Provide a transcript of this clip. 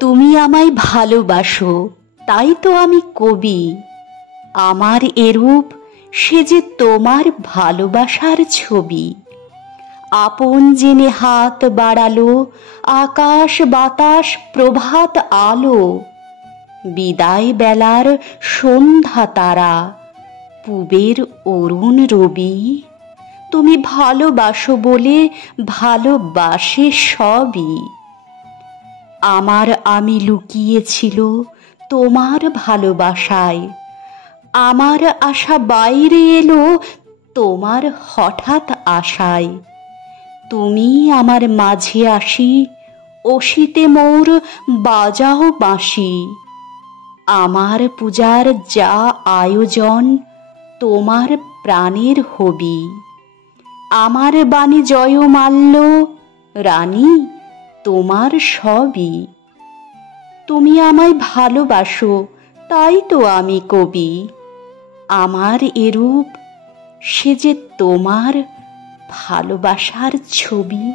তুমি আমায় ভালোবাসো, তাই তো আমি কবি। আমার এরূপ সে যে তোমার ভালোবাসার ছবি। আপন জেনে হাত বাড়ালো আকাশ বাতাস প্রভাত আলো। বিদায় বেলার সন্ধ্যা তারা, পূবের অরুণ রবি। তুমি ভালোবাসো বলে ভালোবাসে সবই। আমার আমি লুকিয়েছিল তোমার ভালোবাসায়। আমার আশা বাইরে এলো তোমার হঠাৎ আশায়। তুমি আমার মাঝে আসি, অসিতে মোর বাজাও বাঁশি। আমার পূজার যা আয়োজন তোমার প্রাণের হবি। আমার বাণী জয় মাল্য, রানী তোমার সবই। তুমি আমায় ভালোবাসো, তাই তো আমি কবি। আমার এরূপ সে যে তোমার ভালোবাসার ছবি।